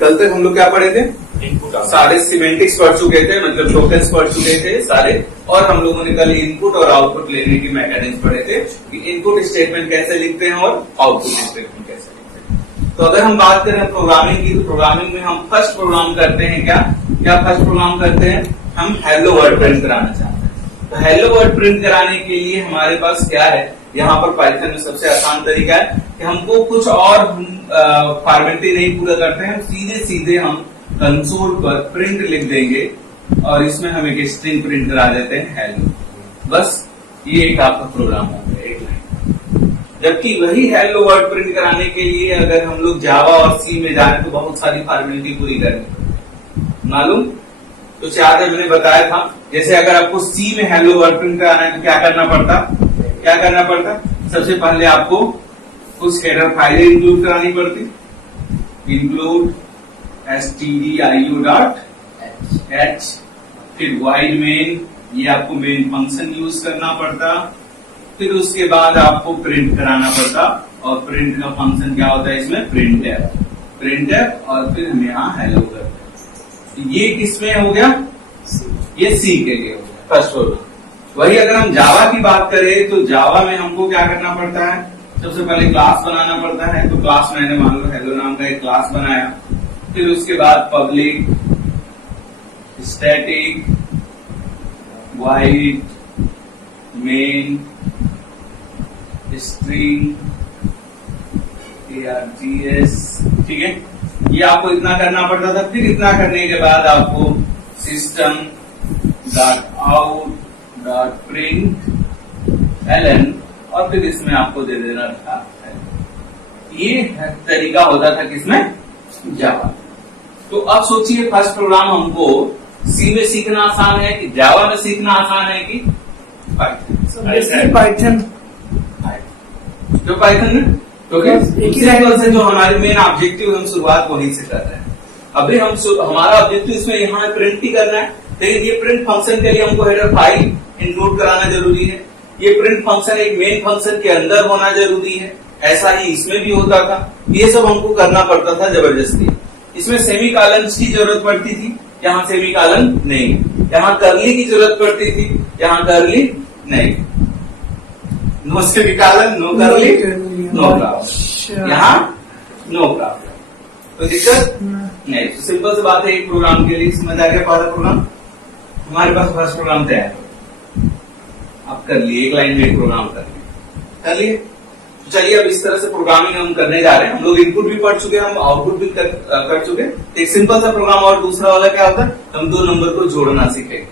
कल तक हम लोग क्या पढ़े थे? सारे सिमेंटिक्स पढ़ चुके थे, मतलब टोकन्स पढ़ चुके थे सारे, और हम लोगों ने कल इनपुट और आउटपुट लेने की मैकेनिज्म पढ़े थे कि इनपुट स्टेटमेंट कैसे लिखते हैं और आउटपुट स्टेटमेंट कैसे लिखते हैं। तो अगर हम बात करें प्रोग्रामिंग की, तो प्रोग्रामिंग में हम फर्स्ट प्रोग्राम करते हैं क्या फर्स्ट प्रोग्राम करते हैं? हम हेलो वर्ड प्रिंट कराना चाहते हैं। तो हेलो वर्ड प्रिंट कराने के लिए हमारे पास क्या है? यहाँ पर पाइथन में सबसे आसान तरीका है कि हमको कुछ और फॉर्मेलिटी नहीं पूरा करते हैं, सीधे सीधे हम कंसोल पर प्रिंट लिख देंगे और इसमें हम एक स्ट्रिंग प्रिंट करा देते हैं हेलो। बस ये एक आपका प्रोग्राम हो गया, एक लाइन। जबकि वही हेलो वर्ड प्रिंट कराने के लिए अगर हम लोग जावा और सी में जाए तो बहुत सारी फॉर्मेलिटी पूरी करनी मालूम। तो याद है मैंने बताया था, जैसे अगर आपको सी में हेलो वर्ड प्रिंट कराना है तो क्या करना पड़ता? सबसे पहले आपको कुछ हेडर फाइलें इंक्लूड करानी पड़ती, इंक्लूड stdio.h, फिर void main, ये आपको मेन फंक्शन यूज करना पड़ता, फिर उसके बाद आपको प्रिंट कराना पड़ता, और प्रिंट का फंक्शन क्या होता है इसमें? प्रिंटफ, और फिर हम यहाँ हेलो करते हैं। ये किसमें हो गया? ये सी के लिए हो गया फर्स्ट प्रोग्राम। वही अगर हम जावा की बात करें तो जावा में हमको क्या करना पड़ता है? सबसे पहले क्लास बनाना पड़ता है। तो क्लास मैंने मान लो हेलो नाम का एक क्लास बनाया, फिर उसके बाद public static void main string args, ठीक है। ये आपको इतना करना पड़ता था। फिर इतना करने के बाद आपको system dot out dot print ln, और फिर इसमें आपको दे देना था। ये तरीका होता था किसमें? जावा। तो अब सोचिए फर्स्ट प्रोग्राम हमको सी में सीखना आसान है कि जावा में सीखना आसान है कि पाइथन? जो पाइथन में, क्योंकि से जो हमारी मेन ऑब्जेक्टिव हम शुरुआत वहीं से कर रहे हैं। अभी हम हमारा ऑब्जेक्टिव इसमें यहाँ प्रिंट ही करना है, लेकिन ये प्रिंट फंक्शन के लिए हमको हेडर फाइल इंक्लूड कराना जरूरी है। ये प्रिंट फंक्शन एक मेन फंक्शन के अंदर होना जरूरी है, ऐसा ही इसमें भी होता था। ये सब हमको करना पड़ता था जबरदस्ती। इसमें सेमी कॉलन की जरूरत पड़ती थी, यहाँ सेमी कॉलन नहीं। यहाँ करली की जरूरत पड़ती थी, यहाँ करली नहीं। नो सेमी कॉलन, नो करली, नो प्रॉब्लम। यहाँ नो प्रॉब्लम। तो दिक्कत नहीं। तो सिंपल सी बात है, एक प्रोग्राम के लिए समझ आ गया। पहला प्रोग्राम हमारे पास फर्स्ट प्रोग्राम तैयार है, आप कर लिए, एक लाइन में एक प्रोग्राम कर लिए। चलिए अब इस तरह से प्रोग्रामिंग हम करने जा रहे हैं। हम लोग इनपुट भी पढ़ चुके हैं, हम आउटपुट भी कर चुके हैं। एक सिंपल सा प्रोग्राम, और दूसरा वाला क्या होता है? हम दो नंबर को जोड़ना सीखेंगे,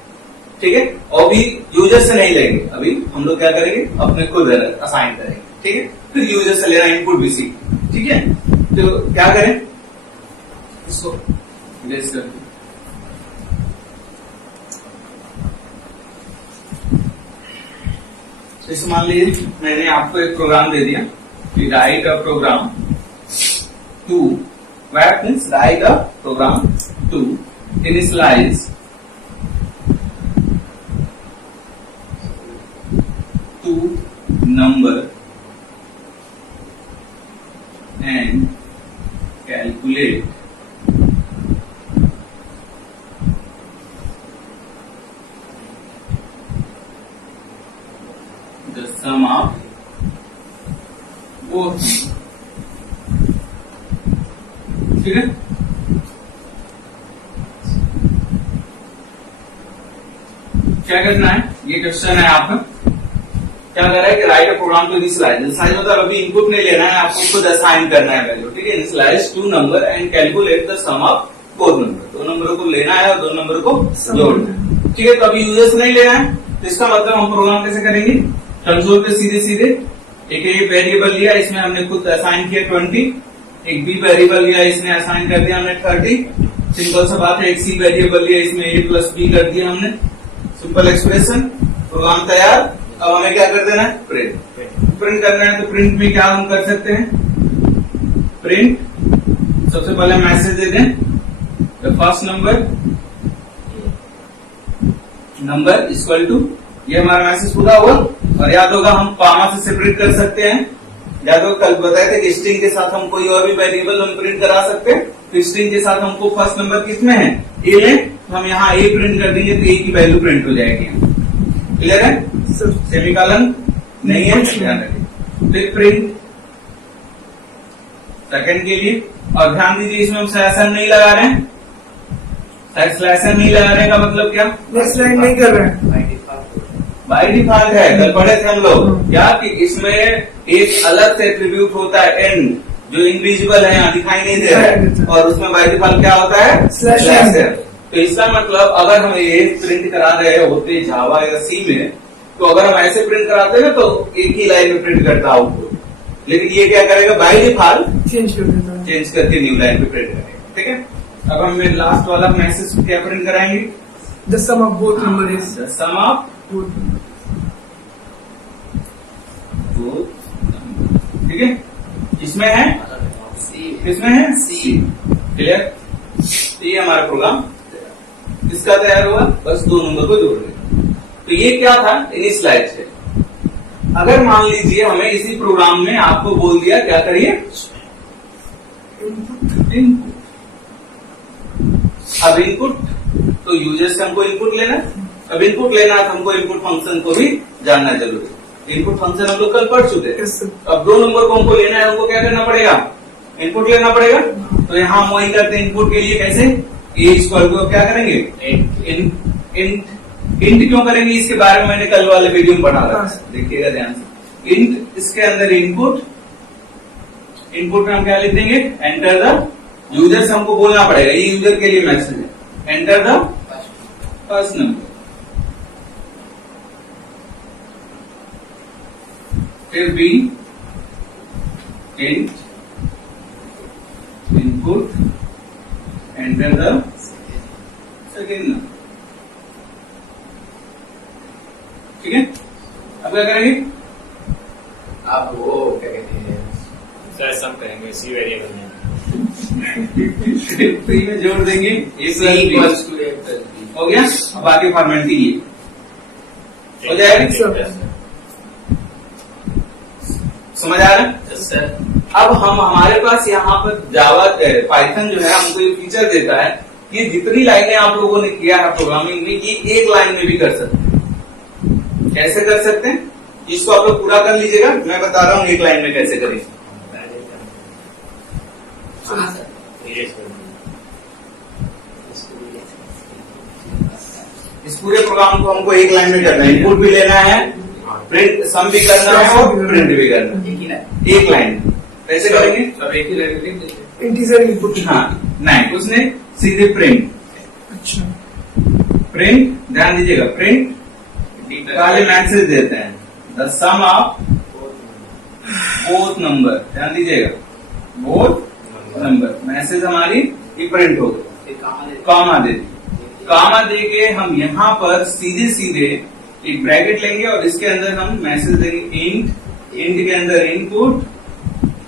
ठीक है। और भी यूजर से नहीं लेंगे, अभी हम लोग क्या करेंगे? अपने खुद असाइन करेंगे, ठीक है। फिर यूजर से लेना, इनपुट भी सीख, ठीक है। तो क्या करें इसको? जैसे मान लीजिए मैंने आपको एक प्रोग्राम दे दिया कि write a program to, what means write a program to initialise two number and calculate the sum of both, ठीक है। क्या करना है? ये क्वेश्चन है आपका। क्या कर रहा है कि write a program to initialise मतलब अभी इनपुट नहीं लेना है, आपको खुद असाइन करना है वैल्यू, ठीक है। Initialise two number and calculate the sum of both number, दो नंबरों को लेना है और दो नंबर को जोड़ना है, ठीक है। तो अभी यूजर से नहीं लेना है, तो इसका मतलब हम प्रोग्राम कैसे करेंगे? कंसोल पे सीधे एक वेरिएबल लिया, इसमें हमने खुद असाइन किया 20, एक बी वेरिएबल लिया, इसमें असाइन कर दिया हमने 30। सिंपल सा बात है। एक सी वेरिएबल लिया, इसमें a प्लस बी कर दिया हमने। सिंपल एक्सप्रेशन, प्रोग्राम तैयार। अब हमें क्या कर देना है? प्रिंट करना है। तो प्रिंट में क्या हम कर सकते हैं? प्रिंट सबसे पहले मैसेज दे दें, the first number equal to, ये हमारा मैसेज पूरा हुआ। और याद होगा हम कॉमा से सेपरेट कर सकते हैं, याद होगा कल बताए थे कि स्ट्रिंग के साथ हम कोई और भी वेरिएबल हम प्रिंट करा सकते हैं, तो स्ट्रिंग के साथ हमको फर्स्ट नंबर किसमें है, ए में, तो हम यहाँ ए प्रिंट कर देंगे तो ए की वैल्यू प्रिंट हो जाएगी। क्लियर है? सेमीकोलन नहीं है, ध्यान रखिए। फिर प्रिंट सेकंड के लिए, और ध्यान दीजिए इसमें हम स्लैशन नहीं लगा रहे हैं। स्लैशन नहीं लगा रहे का मतलब क्या, स्लैश नहीं कर रहे हैं, बाय डिफॉल्ट है। कल पढ़े थे हम लोग क्या कि इसमें एक अलग से एट्रीब्यूट होता है एंड, जो इनविजिबल है, यहाँ दिखाई नहीं दे रहा है, और उसमें बाय डिफॉल्ट क्या होता है, स्लैश है। तो इसका मतलब अगर हम ये प्रिंट करा रहे होते जावा या सी में, तो अगर हम ऐसे प्रिंट कराते ना तो एक ही लाइन में प्रिंट करता आउटपुट, लेकिन ये क्या करेगा, बाय डिफॉल्ट चेंज कर देता है, चेंज करके न्यू लाइन पे प्रिंट करेगा। ठीक है, अब हम लास्ट वाला मैसेज क्या प्रिंट कराएंगे, the sum of both number is, the sum of both number. ठीक है, इसमें है किसमें है, सी। क्लियर? तो ये हमारा प्रोग्राम इसका तैयार हुआ, बस दो नंबर को जोड़ दें। तो ये क्या था, इनिशियलाइज है। अगर मान लीजिए हमें इसी प्रोग्राम में आपको बोल दिया क्या करिए, इनपुट। अब इनपुट तो यूजर से हमको इनपुट लेना, अब इनपुट लेना तो हमको इनपुट फंक्शन को भी जानना जरूरी है। इनपुट फंक्शन हम लोग कल पढ़ चुके हैं। अब दो नंबर को हमको लेना है, हमको क्या करना पड़ेगा, इनपुट लेना पड़ेगा। तो यहाँ हम वही करते हैं इनपुट के लिए, कैसे, ए स्क्वायर को क्या करेंगे, इंट क्यों करेंगे, इसके बारे में मैंने कल वाले वीडियो में पढ़ा था, देखिएगा ध्यान से। इंट इसके अंदर इनपुट में हम क्या लिख देंगे, एंटर द यूजर से हमको बोलना पड़ेगा, ये यूजर के लिए मैसेज है, एंटर द फर्स्ट नंबर। फिर B int input enter the second number. ठीक है, अब क्या करेंगे, आप वो क्या कहते हैं, सम करेंगे, सी वेरिएबल में सी में जोड़ देंगे, हो गया। अब आगे फॉर्मेट कीजिए, हो जाएगा, समझ आ रहा है सर। अब हम हमारे पास यहाँ पर जावा पाइथन जो है हमको ये फीचर देता है कि जितनी लाइनें आप लोगों ने किया है प्रोग्रामिंग में, ये एक लाइन में भी कर सकते हैं। कैसे कर सकते हैं, इसको आप लोग पूरा कर लीजिएगा, मैं बता रहा हूँ एक लाइन में कैसे करें। इस पूरे प्रोग्राम को हमको एक लाइन में करना है, इनपुट भी लेना है, प्रिंट सम भी करना है और प्रिंट भी करना है, एक लाइन। कैसे करेंगे, अब एक ही लाइन इंटीजर इनपुट, हाँ नहीं, उसने सीधे प्रिंट, अच्छा प्रिंट, ध्यान दीजिएगा, प्रिंट पहले मैसेज देते हैं, the sum of both number, ध्यान दीजिएगा, बोथ नंबर, मैसेज हमारी ये प्रिंट हो गई, कॉमा दे दी, कॉमा दे के हम यहाँ पर सीधे सीधे एक ब्रैकेट लेंगे और इसके अंदर हम मैसेज देंगे इंट, इंट के अंदर इनपुट,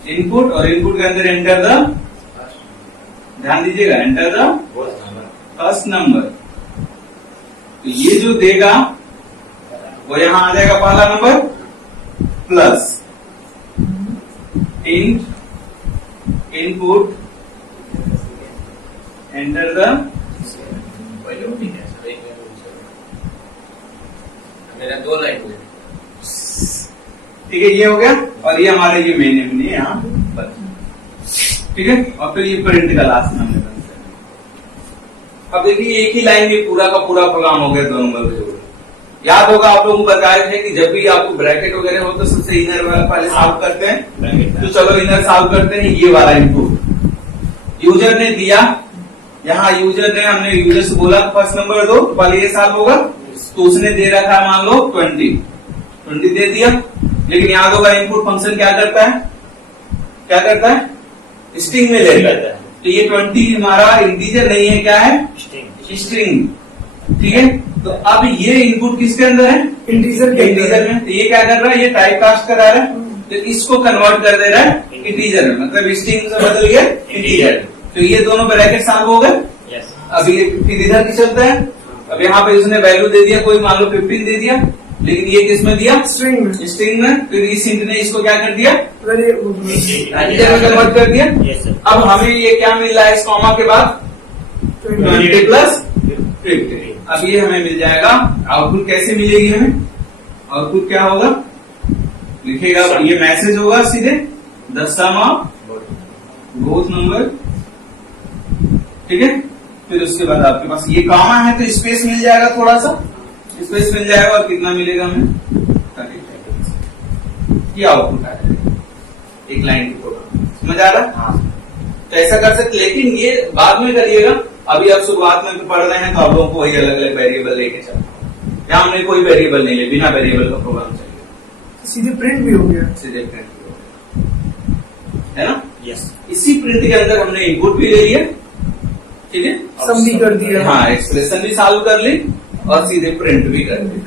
इनपुट और इनपुट के अंदर एंटर द, ध्यान दीजिएगा, एंटर द फर्स्ट नंबर। तो ये जो देगा वो यहां आ जाएगा पहला number plus int input enter the, मेरा दो लाइन हुए। ठीक है, ये हो गया, और ये हमारे ये मेन एम है यहाँ पर। ठीक है, और फिर ये प्रिंट का लास्ट नंबर। अब देखिए एक ही लाइन में पूरा का पूरा प्रोग्राम हो गया, दो नंबर पे जोड़। याद होगा आप लोगों को बताया थे कि जब भी आपको ब्रैकेट वगैरह हो तो सबसे इनर वाला पहले सॉल्व करते हैं, तो चलो इनर सॉल्व करते हैं। ये वाला इनपुट यूजर ने दिया, यहाँ यूजर ने, हमने यूजर से बोला फर्स्ट नंबर दो, तो पहले ये सॉल्व होगा, तो उसने दे रखा है मान लो 20 दे दिया। लेकिन याद होगा इनपुट फंक्शन क्या करता है, क्या करता है, स्ट्रिंग में ले लेता है। तो ये 20 हमारा इंटीजर नहीं है, क्या है, स्ट्रिंग। ठीक है, तो अब ये इनपुट किसके अंदर है, इंटीजर के इंटीजर में। तो ये क्या कर रहा है, ये टाइप कास्ट करा रहा है, तो इसको कन्वर्ट कर दे रहा है इंटीजर में, मतलब स्ट्रिंग से बदल गया इंटीजर। तो ये दोनों ब्रैकेट सॉल्व हो गए। अब ये फिर इधर की चलता है, अब यहाँ पे उसने वैल्यू दे दिया, कोई मान लो 15 दे दिया, लेकिन ये किस में दिया? स्ट्रिंग में। स्ट्रिंग में। फिर इस इंट ने इसको क्या कर दिया? वेरिएबल इंटीजर में कन्वर्ट कर दिया। Yes, sir. अब हमें ये क्या मिल रहा है इस कॉमा के बाद? 20 प्लस 50। अब ये हमें मिल जाएगा। आउटपुट कैसे मिलेगी हमें? आउटपुट क्या होगा? लिखेगा, ये मैसेज होगा सीधे the sum of both number, ठीक है। फिर उसके बाद आपके पास ये कॉमा है तो स्पेस मिल जाएगा, थोड़ा सा स्पेस मिल जाएगा और कितना मिलेगा हमें? 35। ये आउटपुट आ जाएगा एक लाइन की प्रोग्राम। समझ आ रहा? तो ऐसा कर सकते, लेकिन ये बाद में करिएगा। अभी आप शुरुआत में पढ़ रहे हैं तो आप लोगों को वही अलग अलग वेरिएबल लेके चलना। यहाँ हमने कोई वेरिएबल नहीं ले, बिना वेरिएबल का प्रोग्राम चलेगा। सीधे प्रिंट भी हो गया। सीधे प्रिंट भी हो गया, है ना? Yes. इसी प्रिंट के अंदर हमने इनपुट भी ले लिया, ठीक है। सम भी कर दिया। हाँ, एक्सप्रेशन भी सॉल्व कर ली और सीधे प्रिंट भी कर ली।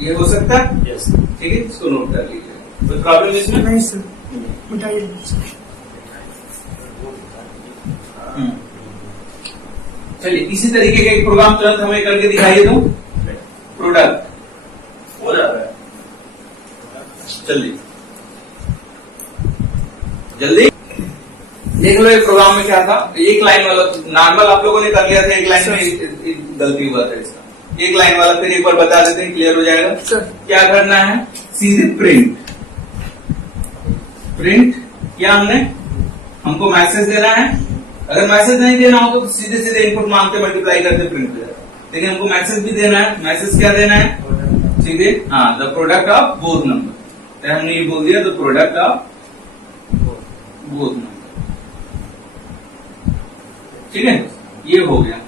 ये हो सकता है, Yes. ठीक है। इसको नोट कर लीजिए। कोई प्रॉब्लम इसमें? नहीं सर, मिटाइए। चलिए, इसी तरीके का एक प्रोग्राम तुरंत हमें करके दिखाइए तो। प्रोडक्ट हो जाता है। जल्दी जल्दी देख लो। एक प्रोग्राम में क्या था, एक लाइन वाला नॉर्मल आप लोगों ने कर लिया था, एक लाइन में गलती हुआ था इसका। एक लाइन वाला फिर एक बार बता देते हैं, क्लियर हो जाएगा। सर क्या करना है? सीधे प्रिंट किया हमने, हमको मैसेज देना है। अगर मैसेज नहीं देना हो तो सीधे सीधे इनपुट मांगते मल्टीप्लाई करते प्रिंट हो जाता है। लेकिन हमको मैसेज भी देना है। मैसेज क्या देना है? सीधे हाँ, the product of both number. तो हमने ये बोल दिया the product of both number, ठीक है। ये हो गया।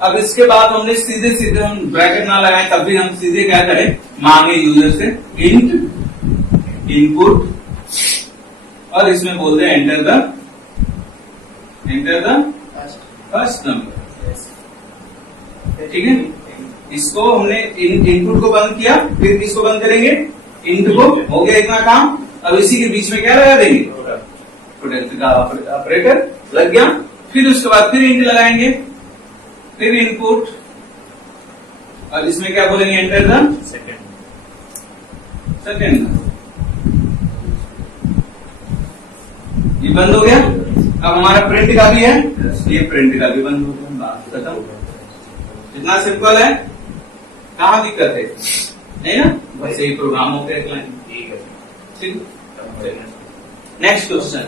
अब इसके बाद हमने सीधे सीधे, हम ब्रैकेट ना लगाएं तब भी हम सीधे क्या करें, मांगे यूजर से इंट इनपुट और इसमें बोलते हैं एंटर द फर्स्ट नंबर, ठीक है। इसको हमने इनपुट को बंद किया, फिर किसको बंद करेंगे? इंट को। हो गया इतना काम। अब इसी के बीच में क्या लगा देंगे? प्रोडक्ट का ऑपरेटर लग गया। फिर उसके बाद फिर इंट लगाएंगे, फिर इनपुट और इसमें क्या बोलेंगे? Enter the second. ये बंद हो गया। अब हमारा प्रिंट का भी है, ये प्रिंट का भी बंद हो गया। बात खत्म। इतना सिंपल है, कहाँ दिक्कत है? नहीं ना? बस यही प्रोग्राम हो गया एक लाइन। ठीक है। Next question.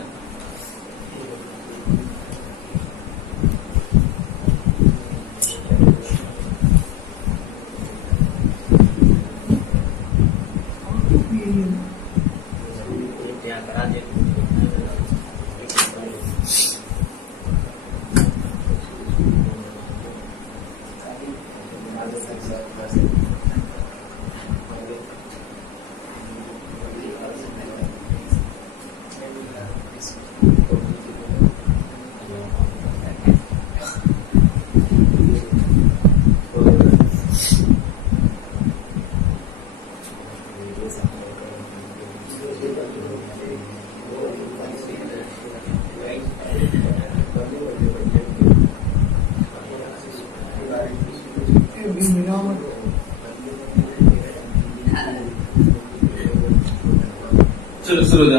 चलो शुरू हो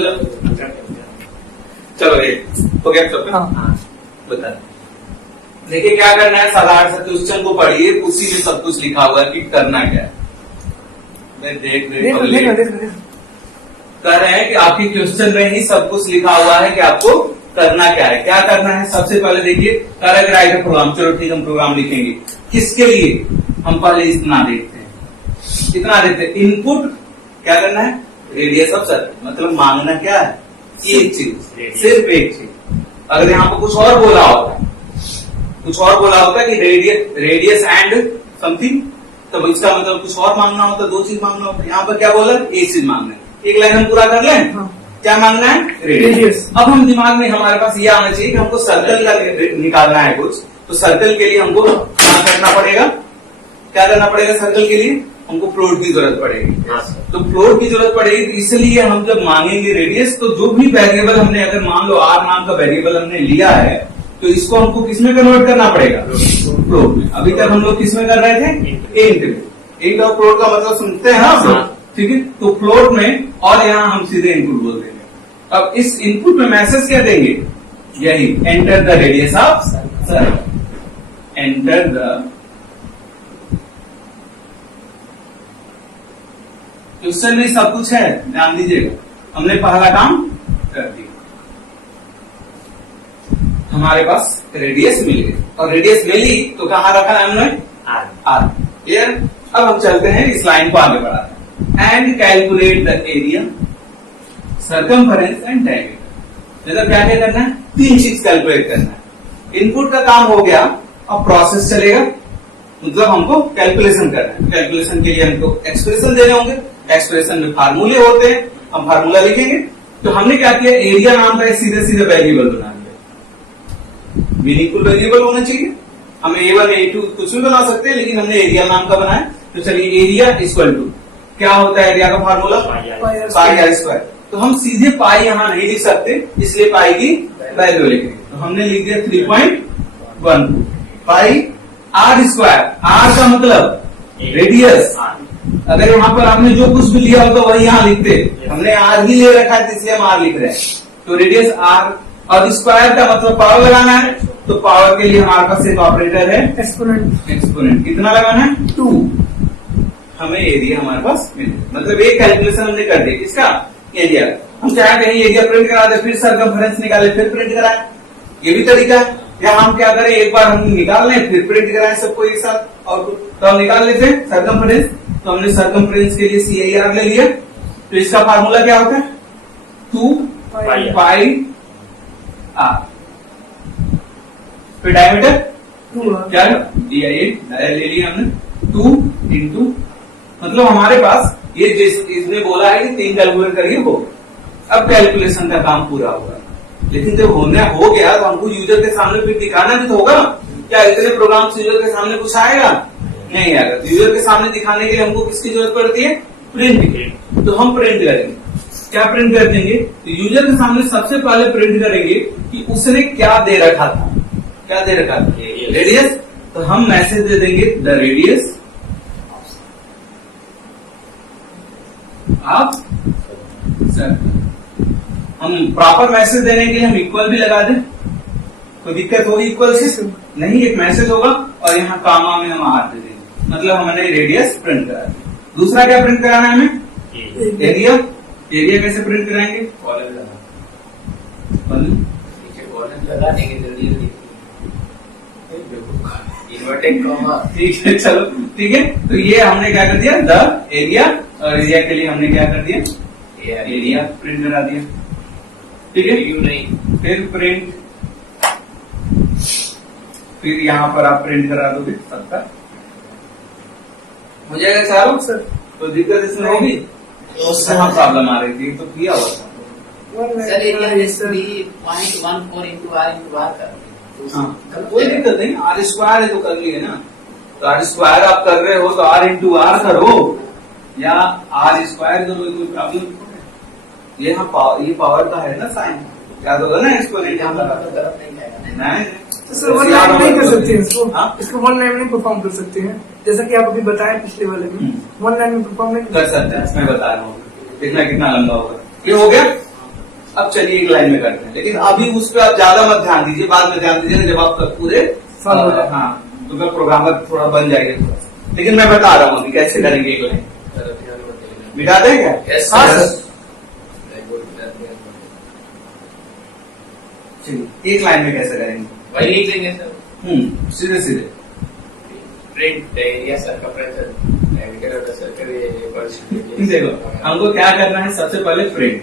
जा। चलो ये हो गया सब। हाँ। बता देखिए क्या करना है। साधारण सा क्वेश्चन को पढ़िए, उसी में सब कुछ लिखा हुआ है कि करना क्या है। मैं देख कह रहे हैं कि आपके क्वेश्चन में ही सब कुछ लिखा हुआ है कि आपको करना क्या है। क्या करना है? सबसे पहले देखिए करेक्ट राइटर प्रोग्राम। चलो ठीक, हम प्रोग्राम लिखेंगे। किसके लिए? हम पहले इतना देखते हैं, इतना देखते हैं। इनपुट क्या करना है? रेडियस ऑफ सर्कल, मतलब मांगना क्या है? एक चीज, सिर्फ एक चीज। अगर यहाँ पर कुछ और बोला होता कि रेडियस एंड समथिंग, तो इसका मतलब कुछ और मांगना होता, दो चीज मांगना होता। यहाँ पर क्या बोला? एक चीज मांगना है। एक लाइन हम पूरा कर लें। हाँ। क्या मांगना है? रेडियस। अब हम दिमाग में हमारे पास ये आना चाहिए कि हमको सर्कल का निकालना है कुछ, तो सर्कल के लिए हमको क्या करना पड़ेगा? क्या करना पड़ेगा? सर्कल के लिए हमको प्लॉट की जरूरत पड़ेगी। तो प्लॉट की जरूरत पड़ेगी, तो इसलिए हम जब मांगेंगे रेडियस, तो जो भी वेरिएबल हमने, अगर मान लो आर नाम का वेरिएबल हमने लिया है, तो इसको हमको किस में कन्वर्ट करना पड़ेगा? फ्लोट में। अभी तक हम लोग किस में कर रहे थे? इंट में। इंट और फ्लोट का मतलब सुनते हैं ना? ठीक है, तो फ्लोट में, और यहाँ हम सीधे इनपुट बोल देंगे। अब इस इनपुट में मैसेज क्या देंगे? यही, enter the radius of circle, enter the. Question में सब कुछ है, ध्यान दीजिएगा। हमने पहला काम कर दिया, हमारे पास रेडियस मिल गई, और रेडियस मिली तो कहाँ रखा है हमने? आर। क्लियर? अब हम चलते हैं, इस लाइन को आगे बढ़ाते हैं। And calculate the area, circumference and diameter. मतलब क्या क्या करना है? 3 चीज कैलकुलेट करना है। इनपुट का काम हो गया, अब प्रोसेस चलेगा, मतलब हमको कैलकुलेशन करना है। कैलकुलेशन के लिए हमको एक्सप्रेशन देने होंगे, एक्सप्रेशन में फार्मूले होते हैं, हम फार्मूला लिखेंगे। तो हमने क्या किया? एरिया नाम का सीधे सीधे वेरिएबल बना दिया। मीनिंगफुल वेरिएबल होना चाहिए, हम A1 A2 कुछ भी बना सकते हैं, लेकिन हमने एरिया नाम का बनाया। तो चलिए, एरिया इक्वल टू क्या होता है? एरिया का फार्मूला पाई आर स्क्वायर। तो हम सीधे पाई यहां नहीं लिख सकते, इसलिए पाई की वैल्यू लिखेंगे। तो हमने लिख दिया 3.1 पाई आर स्क्वायर। आर का मतलब रेडियस। अगर यहाँ पर आपने जो कुछ भी लिया होता वही यहाँ लिखते, हमने आर ही ले रखा है इसलिए हम आर लिख रहे हैं। तो रेडियस आर, और स्क्वायर का मतलब पावर लगाना है। तो पावर के लिए हमारे पास एक ऑपरेटर है, एक्सपोनेंट। एक्सपोनेंट। कितना लगाना है? 2। हमें एरिया हमारे पास मिल गया। मतलब एक कैलकुलेशन हमने कर दी, इसका एरिया। हम चाहे कहीं एरिया प्रिंट करा दे, फिर सर्कमफरेंस निकाले, फिर प्रिंट कराए, ये भी तरीका है। या हम क्या करें, एक बार हम निकाल लें, फिर प्रिंट कराएं सबको एक साथ, और तो हम निकाल लेते हैं सर्कमफरेंस। तो हमने सर्कमफरेंस के लिए CIR ले लिया। तो इसका फार्मूला क्या होता है? 2 पाई आर। फिर डायमीटर क्या दिया? ये ले लिया हमने 2 इंटू, मतलब हमारे पास ये इसने बोला है कि 3 कैलकुलेट करिए हो। अब कैलकुलेशन का काम पूरा होगा, लेकिन जब हो गया तो हमको यूजर के सामने फिर दिखाना भी तो होगा। क्या इतने प्रोग्राम यूजर के सामने कुछ आएगा? नहीं आएगा। तो यूजर के सामने दिखाने के लिए हमको किसकी जरूरत पड़ती है? प्रिंट की। तो हम प्रिंट करेंगे। क्या प्रिंट कर देंगे? तो यूजर के सामने सबसे पहले प्रिंट करेंगे कि उसने क्या दे रखा था। क्या दे रखा था? रेडियस। तो हम मैसेज दे देंगे द रेडियस आप सर्कल। हम प्रॉपर मैसेज देने के लिए हम इक्वल भी लगा दें, कोई दिक्कत होगी? इक्वल से नहीं, एक मैसेज होगा और यहाँ कामा में हम आर दे देंगे, मतलब हमने रेडियस प्रिंट करा दिया। दूसरा क्या प्रिंट कराना है हमें? एरिया। एरिया कैसे प्रिंट कराएंगे? कॉलम लगा देंगे जल्दी जल्दी। Inverted comma. ठीक है, चलो ठीक है। तो ये हमने क्या कर दिया? The area. और एरिया के लिए हमने क्या कर दिया? एरिया प्रिंट करा दिया। ठीक है, नहीं। फिर प्रिंट, फिर यहाँ पर आप प्रिंट करा दोगे सबका, हो जाएगा चारों। सर तो दिक्कत इसमें होगी? तो कहाँ प्रॉब्लम आ रही थी? तो किया हुआ था sir, area 3.14 into r into r कर। हाँ, कोई दिक्कत नहीं। आर स्क्वायर है तो कर लिए ना। तो आर स्क्वायर आप कर रहे हो तो आर इंटू आर करो, या आर स्क्वायर करो, कोई प्रॉब्लम नहीं। ये पावर का है ना साइन, याद होगा ना इसको? नहीं तो सर 1 लाइन नहीं कर सकते हैं इसको? हाँ? इसको 1 लाइन में परफॉर्म कर सकते हैं, जैसा कि आप अभी बताएं पिछले वाले में। 1 लाइन में परफॉर्म नहीं कर सकते हैं। मैं बता रहा हूँ, देखना कितना लंबा होगा। ये हो गया। अब चलिए एक लाइन में करते हैं, लेकिन अभी उस पर आप ज्यादा मत ध्यान दीजिए, बाद में ध्यान दीजिए जब आप पूरे हाँ तो मैं प्रोग्रामर थोड़ा बन जाएगा थोड़ा सा। लेकिन मैं बता रहा हूँ कैसे करेंगे एक लाइन। मिटा दें क्या? हाँ सर। चलिए एक लाइन में कैसे करेंगे? वही लिख लेंगे सर। सीधे सीधे print area circumference diameter of the circle. देखो हमको क्या करना है, सबसे पहले प्रिंट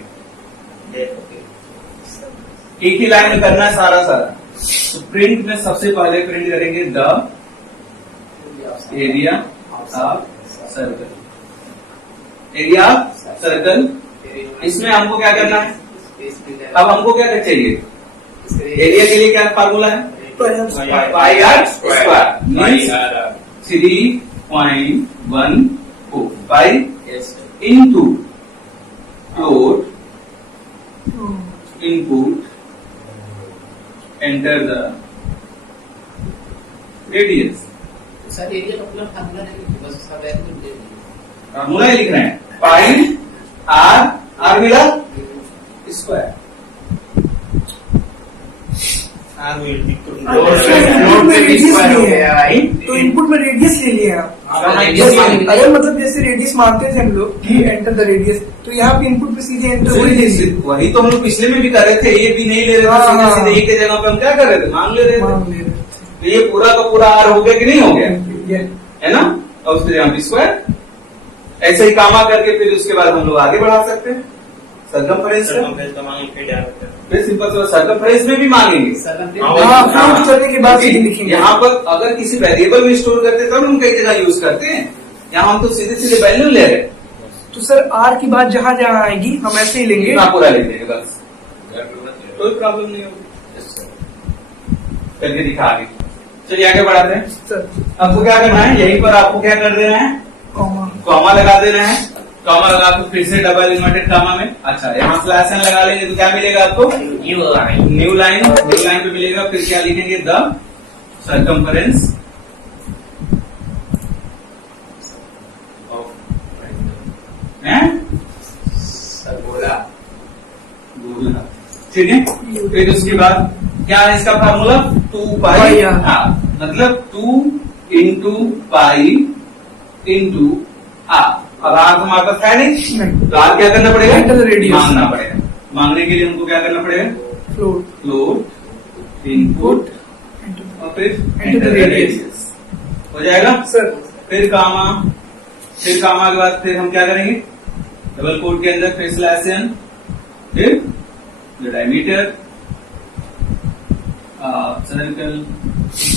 एक ही लाइन में करना है सारा। तो प्रिंट में सबसे पहले प्रिंट करेंगे the area of circle. Area circle, इसमें हमको क्या करना है? अब हमको क्या चाहिए? एरिया के लिए क्या फार्मूला है? Pi r square 3.14 pi into float input enter the radius. Sir area का पूरा फार्मूला नहीं, बस उसका वैल्यू दे दीजिए। फार्मूला ही लिख रहे हैं, पाई आर मिला स्क्वायर। तो इनपुट में रेडियस ले लिए आप। अगर मतलब जैसे रेडियस मांगते थे हम लोग कि एंटर द रेडियस, तो यहाँ पे इनपुट पे सीधे एंटर वही ले लिए। वही तो हम लोग पिछले में भी कर रहे थे, ये भी नहीं ले रहे थे, सीधे सीधे एक ही जगह पे हम क्या कर रहे थे, मांग ले रहे थे। तो ये पूरा का पूरा आर हो गया कि नहीं हो गया, है ना। और उसके यहाँ पे स्क्वायर, ऐसे ही कामा करके फिर उसके बाद हम लोग आगे बढ़ा सकते हैं सर्कमफ्रेंस का। फिर सिंपल सा सर्कमफ्रेंस में भी मांगेंगे। चलने के बाद यहाँ पर अगर किसी वेरिएबल में स्टोर करते तब हम कई जगह यूज करते हैं, यहाँ हम तो सीधे सीधे वैल्यू ले रहे हैं। तो सर आर की बात जहाँ जहाँ आएगी हम ऐसे ही लेंगे, पूरा ले लेंगे बस, कोई प्रॉब्लम नहीं होगी। करके दिखा आगे, चलिए आगे बढ़ाते हैं। सर आपको क्या करना है, यहीं पर आपको क्या कर देना है, कॉमा लगा देना है। कॉमा लगा के फिर से डबल इन्वर्टेड कॉमा में, अच्छा यहाँ स्लैश एन लगा लेंगे तो क्या मिलेगा आपको, न्यू लाइन पे मिलेगा। फिर क्या लिखेंगे, द सर्कमफ्रेंस बोला, ठीक है। फिर उसके बाद क्या है इसका फार्मूला, 2 पाई, मतलब 2 इंटू पाई इंटू आर। अब आर तो हमारे पास है नहीं, तो आर क्या करना पड़ेगा, मांगना पड़ेगा। मांगने के लिए हमको क्या करना पड़ेगा, फ्लोट इनपुट और फिर एंटर रेडियस हो जाएगा सर। फिर कामा के बाद फिर हम क्या करेंगे, डबल कोट के अंदर फिर स्लैश एन, फिर डायमीटर सर्कल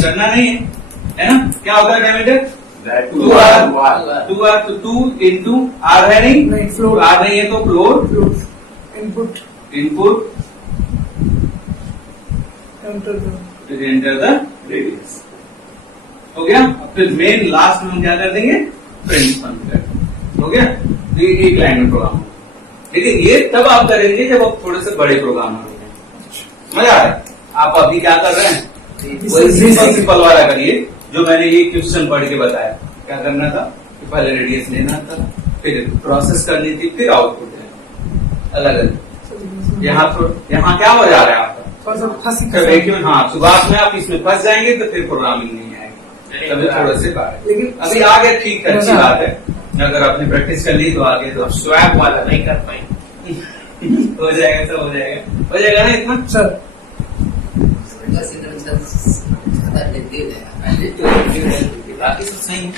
करना नहीं है ना। क्या होता है डायमीटर, 2R, तो 2 इंटू आर है नहीं, फ्लोर आर नहीं है तो floor input enter the radius हो गया। फिर मेन लास्ट में हम क्या कर देंगे, प्रिंट फंक्शन हो गया। तो ये एक लाइन में प्रोग्राम हो, लेकिन ये तब आप करेंगे जब आप थोड़े से बड़े प्रोग्राम हो। मजा आ रहा है। आप अभी क्या कर रहे हैं, वही सिंपल वाला करिए जो मैंने ये क्वेश्चन पढ़ के बताया। क्या करना था कि पहले रेडियस लेना था, फिर प्रोसेस करनी थी, फिर आउटपुट देना अलग अलग। यहाँ क्या हो जा रहा है आपका, हाँ शुरुआत में आप इसमें फंस जाएंगे तो फिर प्रोग्रामिंग नहीं आएगी, तभी थोड़ा से बात। लेकिन अभी आगे ठीक है, अच्छी बात है। अगर आपने प्रैक्टिस कर ली तो आगे तो स्वैप वाला नहीं कर पाएंगे। हो जाएगा तो हो जाएगा ना इतना सर। बाकी सब सही है।